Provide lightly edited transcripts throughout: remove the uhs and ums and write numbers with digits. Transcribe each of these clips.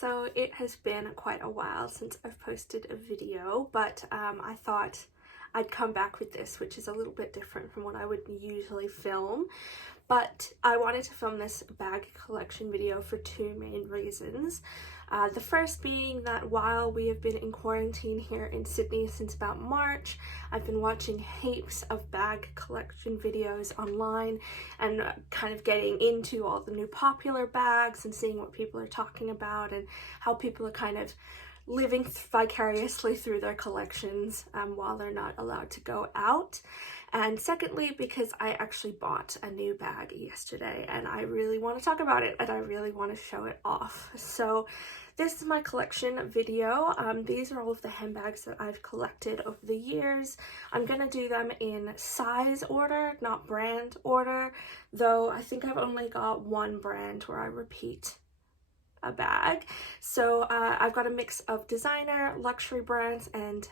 So it has been quite a while since I've posted a video, but I thought I'd come back with this, which is a little bit different from what I would usually film. But I wanted to film this bag collection video for two main reasons. The first being that while we have been in quarantine here in Sydney since about March, I've been watching heaps of bag collection videos online and kind of getting into all the new popular bags and seeing what people are talking about and how people are kind of living vicariously through their collections while they're not allowed to go out. And secondly, because I actually bought a new bag yesterday and I really want to talk about it and I really want to show it off. So this is my collection video. These are all of the handbags that I've collected over the years. I'm going to do them in size order, not brand order, though I think I've only got one brand where I repeat a bag. So I've got a mix of designer, luxury brands, and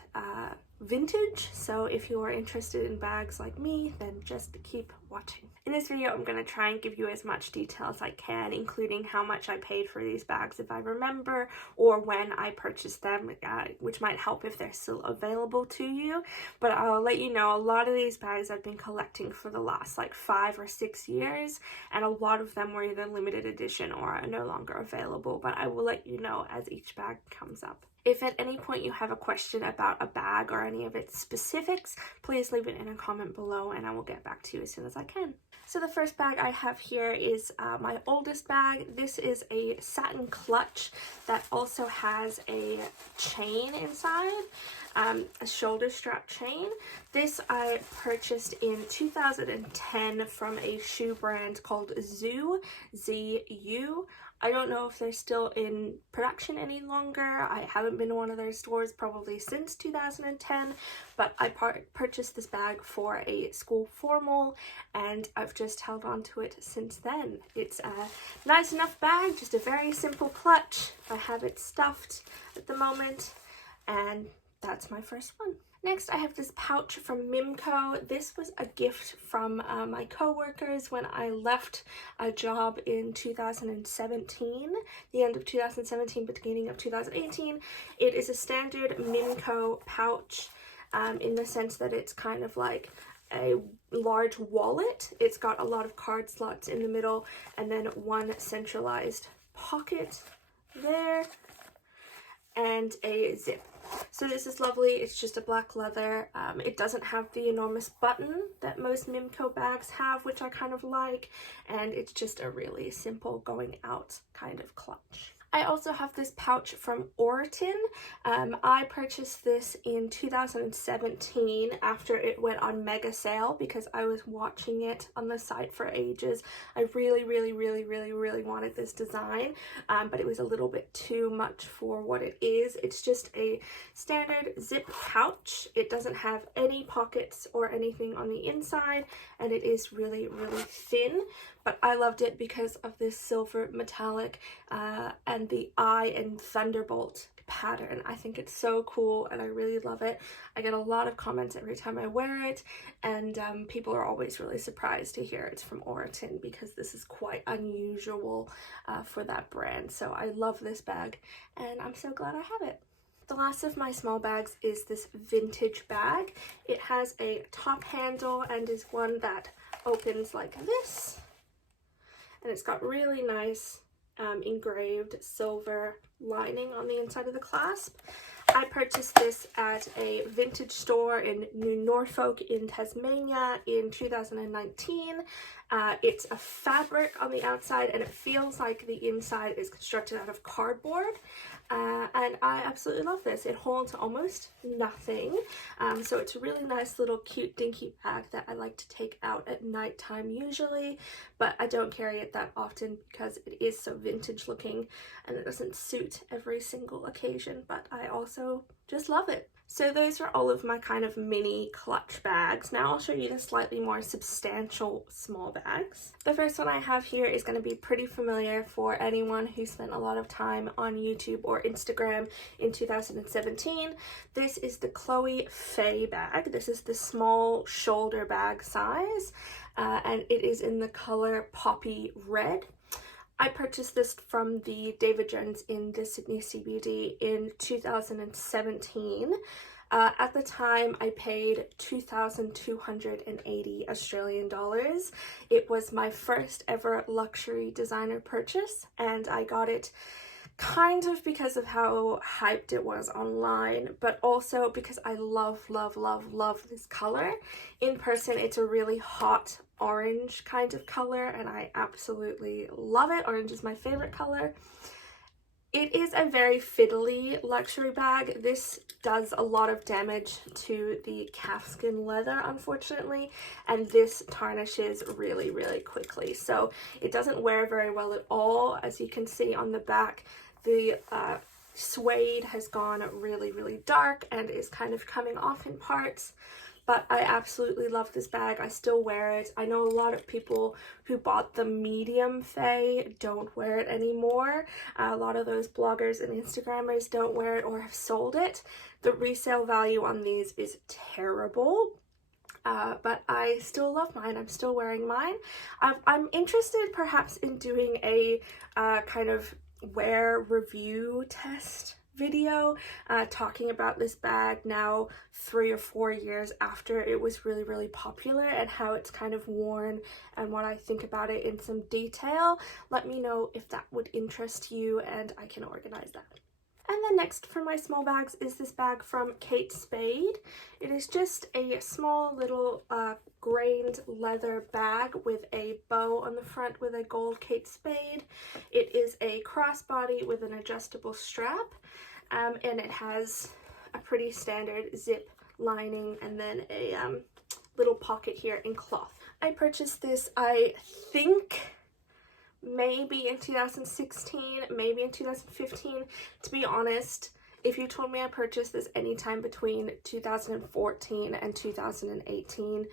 vintage. So if you are interested in bags like me, then just keep watching. In this video, I'm going to try and give you as much detail as I can, including how much I paid for these bags if I remember, or when I purchased them, which might help if they're still available to you. But I'll let you know, a lot of these bags I've been collecting for the last like 5 or 6 years, and a lot of them were either limited edition or are no longer available, but I will let you know as each bag comes up. If at any point you have a question about a bag or any of its specifics, please leave it in a comment below and I will get back to you as soon as I can. So the first bag I have here is my oldest bag. This is a satin clutch that also has a chain inside, a shoulder strap chain. This I purchased in 2010 from a shoe brand called Zoo, Z-U. I don't know if they're still in production any longer. I haven't been to one of their stores probably since 2010, but I purchased this bag for a school formal and I've just held on to it since then. It's a nice enough bag, just a very simple clutch. I have it stuffed at the moment and that's my first one. Next, I have this pouch from Mimco. This was a gift from my co-workers when I left a job in 2017, the end of 2017, beginning of 2018. It is a standard Mimco pouch in the sense that it's kind of like a large wallet. It's got a lot of card slots in the middle and then one centralized pocket there and a zip. So this is lovely. It's just a black leather. It doesn't have the enormous button that most Mimco bags have, which I kind of like, and it's just a really simple going out kind of clutch. I also have this pouch from Oroton. I purchased this in 2017 after it went on mega sale because I was watching it on the site for ages. I really wanted this design, but it was a little bit too much for what it is. It's just a standard zip pouch. It doesn't have any pockets or anything on the inside, and it is really thin. But I loved it because of this silver metallic and the eye and thunderbolt pattern. I think it's so cool and I really love it. I get a lot of comments every time I wear it, and people are always really surprised to hear it's from Oroton because this is quite unusual for that brand. So I love this bag and I'm so glad I have it. The last of my small bags is this vintage bag. It has a top handle and is one that opens like this. And it's got really nice engraved silver lining on the inside of the clasp. I purchased this at a vintage store in New Norfolk in Tasmania in 2019. It's a fabric on the outside and it feels like the inside is constructed out of cardboard. And I absolutely love this. It holds almost nothing, so it's a really nice little cute dinky bag that I like to take out at nighttime usually, but I don't carry it that often because it is so vintage looking and it doesn't suit every single occasion, but I also just love it. So those are all of my kind of mini clutch bags. Now I'll show you the slightly more substantial small bags. The first one I have here is going to be pretty familiar for anyone who spent a lot of time on YouTube or Instagram in 2017. This is the Chloe Faye bag. This is the small shoulder bag size and it is in the color Poppy Red. I purchased this from the David Jones in the Sydney CBD in 2017. At the time, I paid 2,280 Australian dollars. It was my first ever luxury designer purchase, and I got it kind of because of how hyped it was online, but also because I love this color. In person, it's a really hot orange kind of color, and I absolutely love it. Orange is my favorite color. It is a very fiddly luxury bag. This does a lot of damage to the calfskin leather, unfortunately, and this tarnishes really quickly. So it doesn't wear very well at all. As you can see on the back, the suede has gone really dark and is kind of coming off in parts. But I absolutely love this bag. I still wear it. I know a lot of people who bought the medium Faye don't wear it anymore. A lot of those bloggers and Instagrammers don't wear it or have sold it. The resale value on these is terrible. But I still love mine. I'm still wearing mine. I'm interested perhaps in doing a kind of wear review test video talking about this bag now 3 or 4 years after it was really popular, and how it's kind of worn and what I think about it in some detail. Let me know if that would interest you and I can organize that. And then next for my small bags is this bag from Kate Spade. It is just a small little grained leather bag with a bow on the front with a gold Kate Spade. It is a crossbody with an adjustable strap, and it has a pretty standard zip lining and then a little pocket here in cloth. I purchased this, I think, maybe in 2016, maybe in 2015. To be honest, if you told me I purchased this anytime between 2014 and 2018,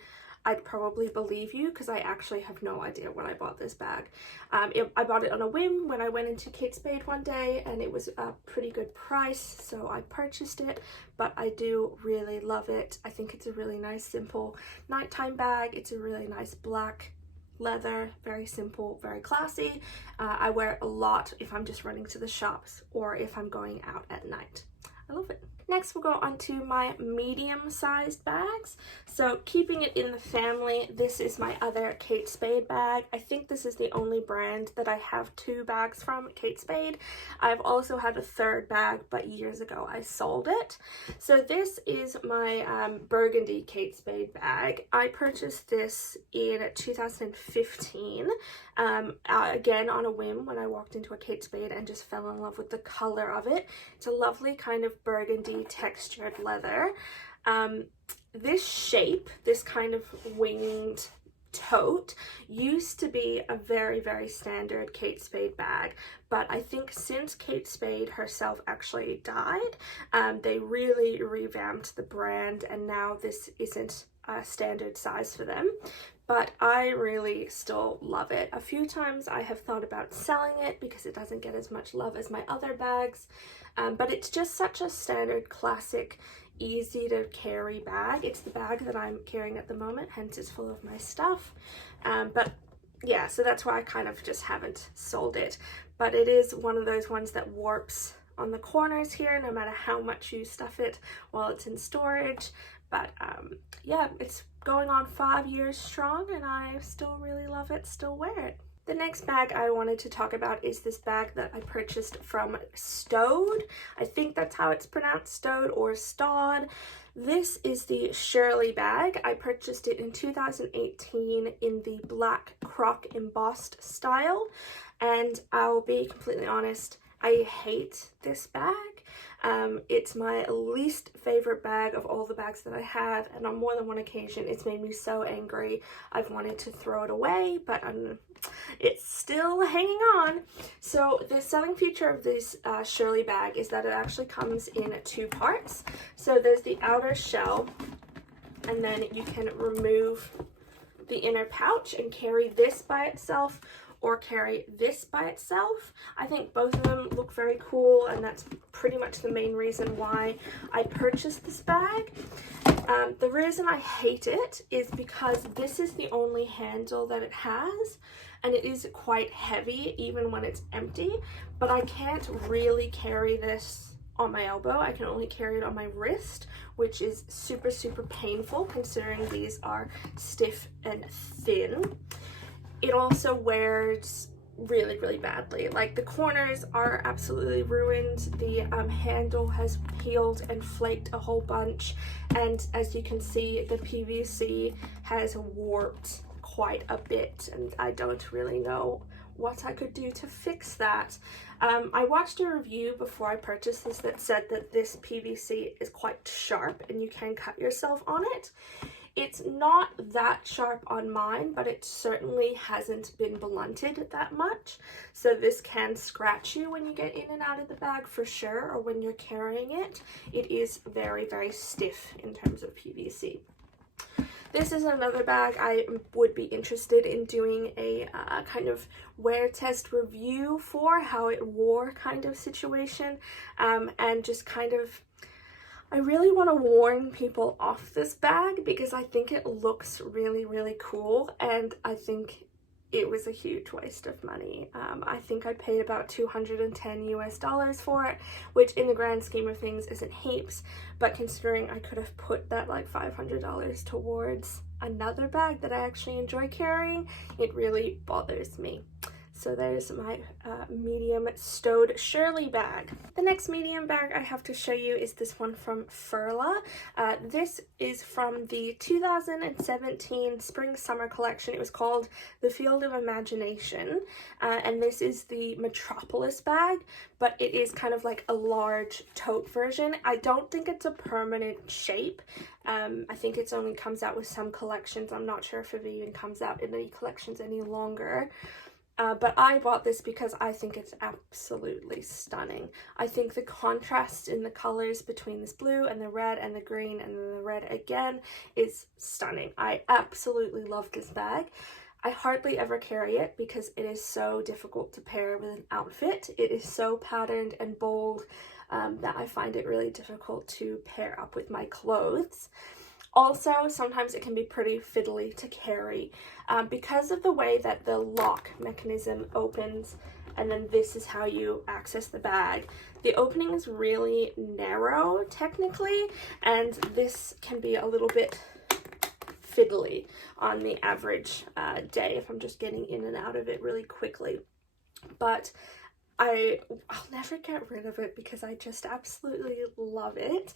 I'd probably believe you, because I actually have no idea when I bought this bag. I bought it on a whim when I went into Kate Spade one day, and it was a pretty good price, so I purchased it. But I do really love it. I think it's a really nice, simple nighttime bag. It's a really nice black leather, very simple, very classy. I wear it a lot if I'm just running to the shops or if I'm going out at night. I love it. Next, we'll go on to my medium-sized bags. So keeping it in the family, this is my other Kate Spade bag. I think this is the only brand that I have 2 bags from, Kate Spade. I've also had a third bag, but years ago I sold it. So this is my burgundy Kate Spade bag. I purchased this in 2015, again on a whim when I walked into a Kate Spade and just fell in love with the color of it. It's a lovely kind of burgundy textured leather. This shape, this kind of winged tote, used to be a very standard Kate Spade bag, but I think since Kate Spade herself actually died, they really revamped the brand, and now this isn't a standard size for them. But I really still love it. A few times I have thought about selling it because it doesn't get as much love as my other bags, but it's just such a standard, classic, easy to carry bag. It's the bag that I'm carrying at the moment, hence it's full of my stuff. But yeah, so that's why I kind of just haven't sold it. But it is one of those ones that warps on the corners here, no matter how much you stuff it while it's in storage. But yeah, it's going on 5 years strong, and I still really love it, still wear it. The next bag I wanted to talk about is this bag that I purchased from Staud. I think that's how it's pronounced, Staud or Staud. This is the Shirley bag. I purchased it in 2018 in the black Croc embossed style, and I'll be completely honest, I hate this bag. It's my least favorite bag of all the bags that I have, and on more than one occasion it's made me so angry I've wanted to throw it away, but it's still hanging on. So the selling feature of this Shirley bag is that it actually comes in 2 parts. So there's the outer shell, and then you can remove the inner pouch and carry this by itself, or carry this by itself. I think both of them look very cool, and that's pretty much the main reason why I purchased this bag. The reason I hate it is because this is the only handle that it has, and it is quite heavy even when it's empty, but I can't really carry this on my elbow. I can only carry it on my wrist, which is super, super painful considering these are stiff and thin. It also wears really, really badly. Like, the corners are absolutely ruined. The handle has peeled and flaked a whole bunch, and as you can see, the PVC has warped quite a bit, and I don't really know what I could do to fix that. I watched a review before I purchased this that said that this PVC is quite sharp and you can cut yourself on it. It's not that sharp on mine, but it certainly hasn't been blunted that much. So this can scratch you when you get in and out of the bag for sure, or when you're carrying it. It is very, very stiff in terms of PVC. This is another bag I would be interested in doing a kind of wear test review for, how it wore kind of situation, and just kind of, I really want to warn people off this bag because I think it looks really, really cool, and I think it was a huge waste of money. I think I paid about $210 US for it, which in the grand scheme of things isn't heaps, but considering I could have put that like $500 towards another bag that I actually enjoy carrying, it really bothers me. So there's my medium Staud Shirley bag. The next medium bag I have to show you is this one from Furla. This is from the 2017 Spring-Summer collection. It was called The Field of Imagination, and this is the Metropolis bag, but it is kind of like a large tote version. I don't think it's a permanent shape. I think it only comes out with some collections. I'm not sure if it even comes out in any collections any longer. But I bought this because I think it's absolutely stunning. I think the contrast in the colors between this blue and the red and the green and then the red again is stunning. I absolutely love this bag. I hardly ever carry it because it is so difficult to pair with an outfit. It is so patterned and bold that I find it really difficult to pair up with my clothes. Also, sometimes it can be pretty fiddly to carry because of the way that the lock mechanism opens, and then this is how you access the bag. The opening is really narrow technically, and this can be a little bit fiddly on the average day if I'm just getting in and out of it really quickly. But I'll never get rid of it because I just absolutely love it.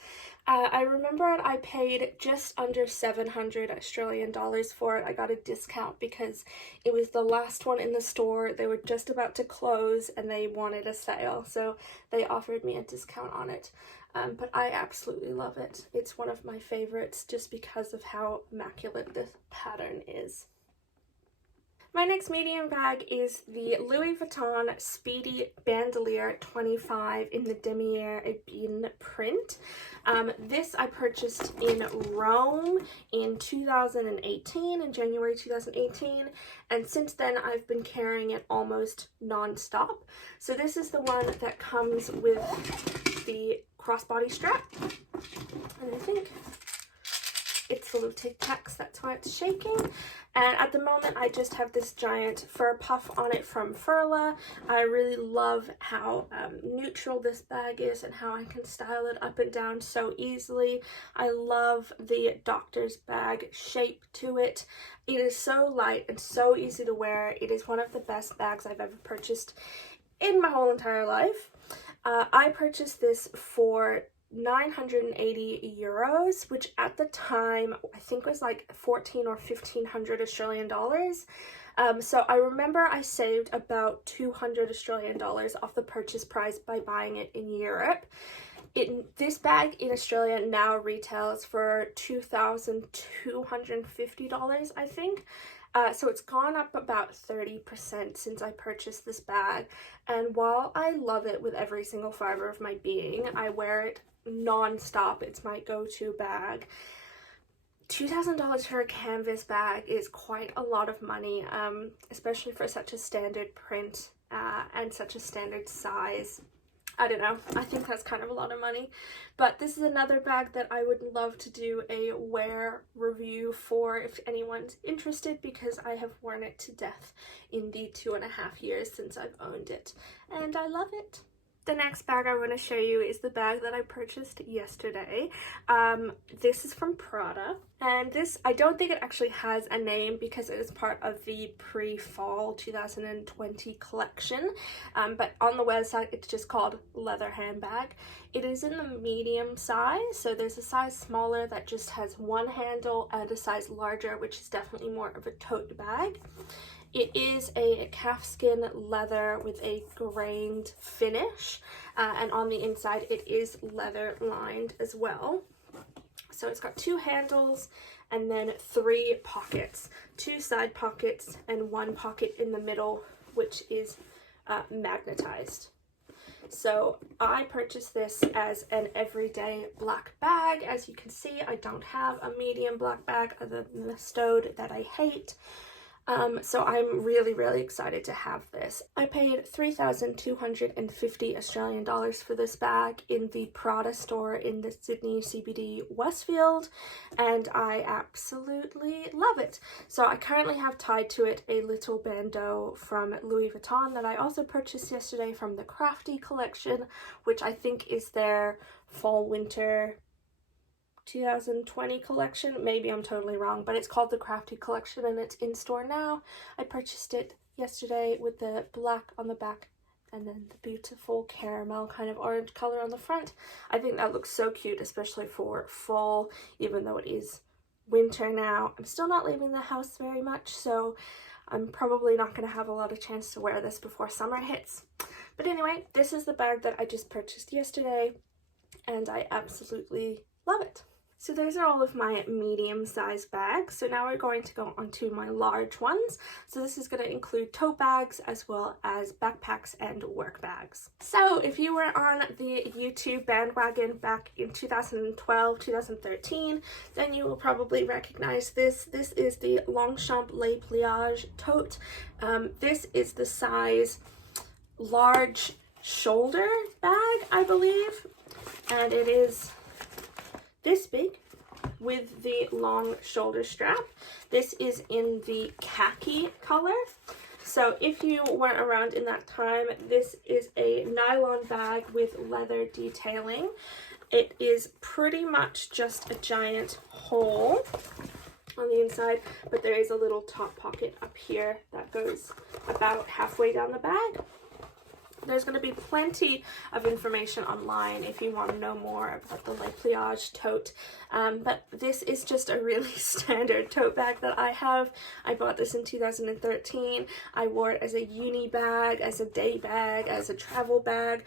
I remember I paid just under 700 Australian dollars for it. I got a discount because it was the last one in the store. They were just about to close and they wanted a sale, so they offered me a discount on it. But I absolutely love it. It's one of my favorites just because of how immaculate this pattern is. My next medium bag is the Louis Vuitton Speedy Bandouliere 25 in the Damier Ebene print. This I purchased in Rome in 2018, in January 2018, and since then I've been carrying it almost non-stop. So this is the one that comes with the crossbody strap, and I think it's full of Tic Tacs, that's why it's shaking. And at the moment I just have this giant fur puff on it from Furla. I really love how neutral this bag is and how I can style it up and down so easily. I love the doctor's bag shape to it. It is so light and so easy to wear. It is one of the best bags I've ever purchased in my whole entire life. I purchased this for 980 euros, which at the time I think was like 14 or 1500 Australian dollars. So I remember I saved about 200 Australian dollars off the purchase price by buying it in Europe. This bag in Australia now retails for $2,250, I think. So it's gone up about 30% since I purchased this bag, and while I love it with every single fiber of my being, I wear it non-stop. It's my go-to bag. $2,000 for a canvas bag is quite a lot of money, especially for such a standard print and such a standard size. I don't know, I think that's kind of a lot of money. But this is another bag that I would love to do a wear review for if anyone's interested, because I have worn it to death in the 2.5 years since I've owned it, and I love it. The next bag I want to show you is the bag that I purchased yesterday. This is from Prada, and this, I don't think it actually has a name because it is part of the pre-fall 2020 collection, but on the website it's just called leather handbag. It is in the medium size, so there's a size smaller that just has one handle and a size larger, which is definitely more of a tote bag. It is a calfskin leather with a grained finish, and on the inside it is leather lined as well. So it's got 2 handles and then 3 pockets, 2 side pockets and 1 pocket in the middle, which is magnetized. So I purchased this as an everyday black bag. As you can see, I don't have a medium black bag other than the Staud that I hate. So I'm really excited to have this. I paid 3,250 Australian dollars for this bag in the Prada store in the Sydney CBD Westfield, and I absolutely love it. So I currently have tied to it a little bandeau from Louis Vuitton that I also purchased yesterday from the Crafty collection, which I think is their fall winter 2020 collection. Maybe I'm totally wrong, but it's called the Crafty collection and it's in store now. I purchased it yesterday with the black on the back and then the beautiful caramel kind of orange color on the front. I think that looks so cute, especially for fall, even though it is winter now. I'm still not leaving the house very much, so I'm probably not going to have a lot of chance to wear this before summer hits. But anyway, this is the bag that I just purchased yesterday and I absolutely love it. So those are all of my medium-sized bags. So now we're going to go on to my large ones. So this is going to include tote bags as well as backpacks and work bags. So if you were on the YouTube bandwagon back in 2012, 2013, then you will probably recognize this. This is the Longchamp Pliage tote. This is the size large shoulder bag, I believe, and it is this big with the long shoulder strap. This is in the khaki color. So if you weren't around in that time, this is a nylon bag with leather detailing. It is pretty much just a giant hole on the inside, but there is a little top pocket up here that goes about halfway down the bag. There's going to be plenty of information online if you want to know more about the Pliage tote, but this is just a really standard tote bag that I have. I bought this in 2013. I wore it as a uni bag, as a day bag, as a travel bag.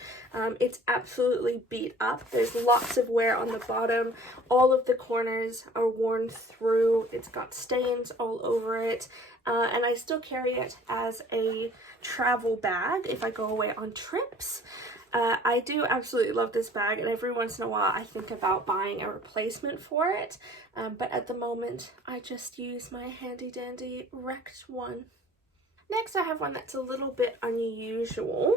It's absolutely beat up. There's lots of wear on the bottom. All of the corners are worn through. It's got stains all over it. And I still carry it as a travel bag if I go away on trips. I do absolutely love this bag, and every once in a while I think about buying a replacement for it, but at the moment I just use my handy dandy wrecked one. Next I have one that's a little bit unusual.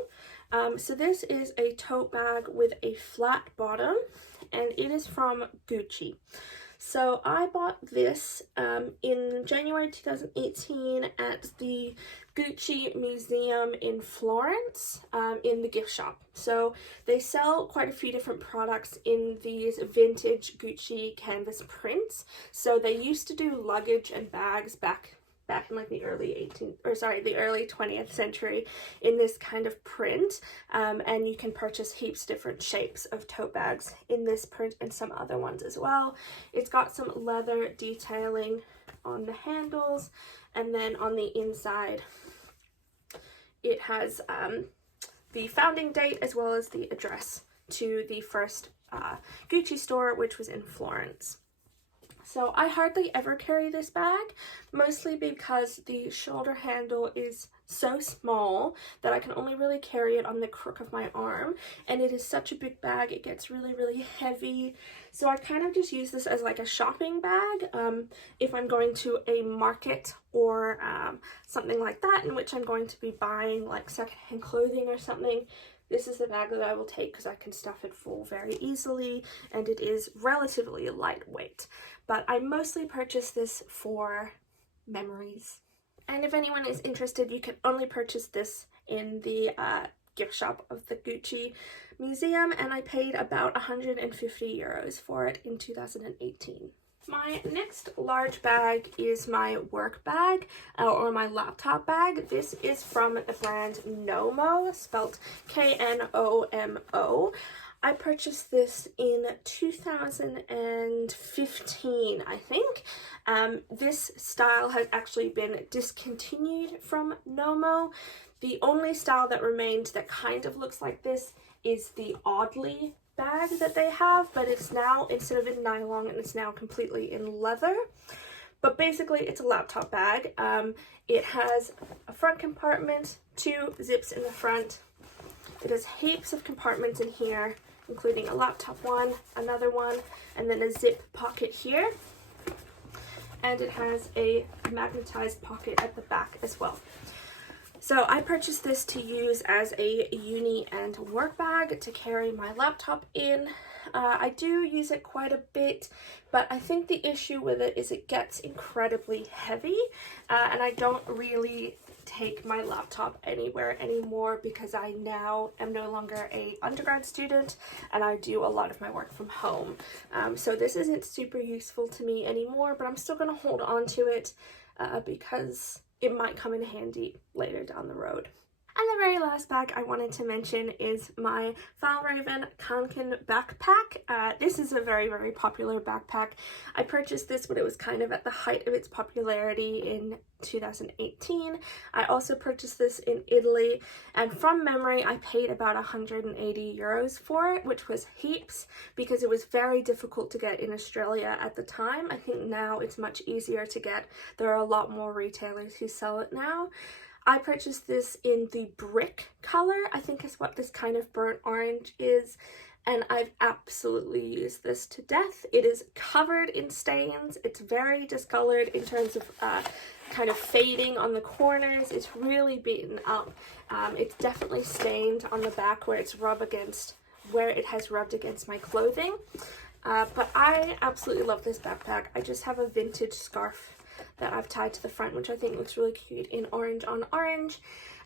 So this is a tote bag with a flat bottom, and it is from Gucci. So I bought this in January 2018 at the Gucci Museum in Florence in the gift shop. So they sell quite a few different products in these vintage Gucci canvas prints. So they used to do luggage and bags back in like the early 20th century in this kind of print, and you can purchase heaps of different shapes of tote bags in this print and some other ones as well. It's got some leather detailing on the handles, and then on the inside it has the founding date as well as the address to the first Gucci store, which was in Florence. So I hardly ever carry this bag, mostly because the shoulder handle is so small that I can only really carry it on the crook of my arm, and it is such a big bag, it gets really heavy. So I kind of just use this as like a shopping bag if I'm going to a market or something like that in which I'm going to be buying like secondhand clothing or something. this is the bag that I will take because I can stuff it full very easily, and it is relatively lightweight. But I mostly purchased this for memories. And if anyone is interested, you can only purchase this in the gift shop of the Gucci Museum, and I paid about 150 euros for it in 2018. My next large bag is my work bag, or my laptop bag. This is from the brand Knomo, spelt K-N-O-M-O. I purchased this in 2015, I think. This style has actually been discontinued from Knomo. The only style that remained that kind of looks like this is the Oddly bag that they have, but it's now, instead of in nylon, and it's now completely in leather. But basically it's a laptop bag. It has a front compartment, 2 zips in the front. It has heaps of compartments in here, including a laptop one, another one, and then a zip pocket here. And it has a magnetized pocket at the back as well. So I purchased this to use as a uni and work bag to carry my laptop in. I do use it quite a bit, but I think the issue with it is it gets incredibly heavy, and I don't really take my laptop anywhere anymore because I now am no longer a undergrad student and I do a lot of my work from home. So this isn't super useful to me anymore, but I'm still going to hold on to it because it might come in handy later down the road. And the very last bag I wanted to mention is my Fjallraven Kanken backpack. This is a very, very popular backpack. I purchased this when it was kind of at the height of its popularity in 2018. I also purchased this in Italy, and from memory I paid about 180 euros for it, which was heaps because it was very difficult to get in Australia at the time. I think now it's much easier to get. There are a lot more retailers who sell it now. I purchased this in the brick color, I think is what this kind of burnt orange is, and I've absolutely used this to death. It is covered in stains. It's very discolored in terms of kind of fading on the corners. It's really beaten up. It's definitely stained on the back where it has rubbed against my clothing. But I absolutely love this backpack. I just have a vintage scarf that I've tied to the front, which I think looks really cute in orange on orange,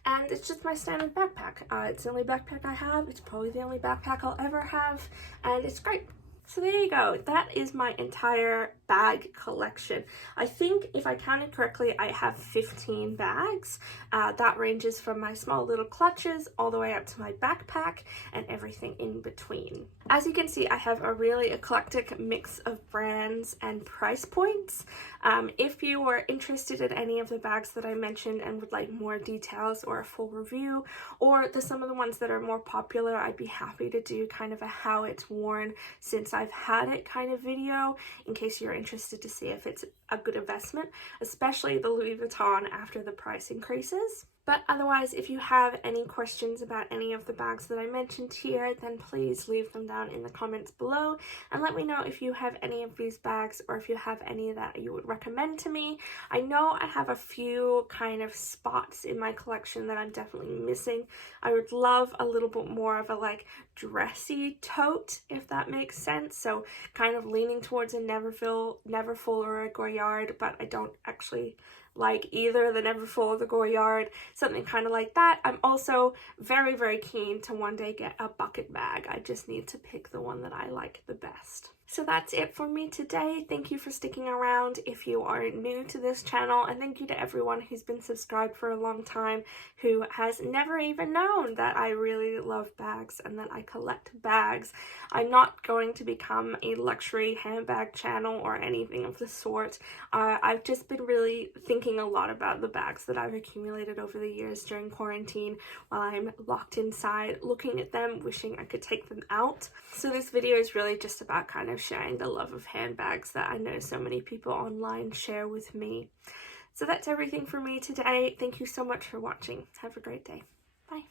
and it's just my standard backpack. It's the only backpack I have. It's probably the only backpack I'll ever have, and it's great. So there you go. That is my entire bag collection. I think if I counted correctly, I have 15 bags. That ranges from my small little clutches all the way up to my backpack and everything in between. As you can see, I have a really eclectic mix of brands and price points. If you are interested in any of the bags that I mentioned and would like more details or a full review, or some of the ones that are more popular, I'd be happy to do kind of a how it's worn since I've had it kind of video, in case you're interested to see if it's a good investment, especially the Louis Vuitton after the price increases. But otherwise, if you have any questions about any of the bags that I mentioned here, then please leave them down in the comments below and let me know if you have any of these bags or if you have any that you would recommend to me. I know I have a few kind of spots in my collection that I'm definitely missing. I would love a little bit more of a like dressy tote, if that makes sense. So kind of leaning towards a Neverfull or a Goyard, but I don't actually like either the Neverfull or the Goyard, something kind of like that. I'm also very, very keen to one day get a bucket bag. I just need to pick the one that I like the best. So that's it for me today. Thank you for sticking around if you are new to this channel, and thank you to everyone who's been subscribed for a long time who has never even known that I really love bags and that I collect bags. I'm not going to become a luxury handbag channel or anything of the sort. I've just been really thinking a lot about the bags that I've accumulated over the years during quarantine while I'm locked inside, looking at them, wishing I could take them out. So this video is really just about kind of sharing the love of handbags that I know so many people online share with me. So that's everything for me today. Thank you so much for watching. Have a great day. Bye.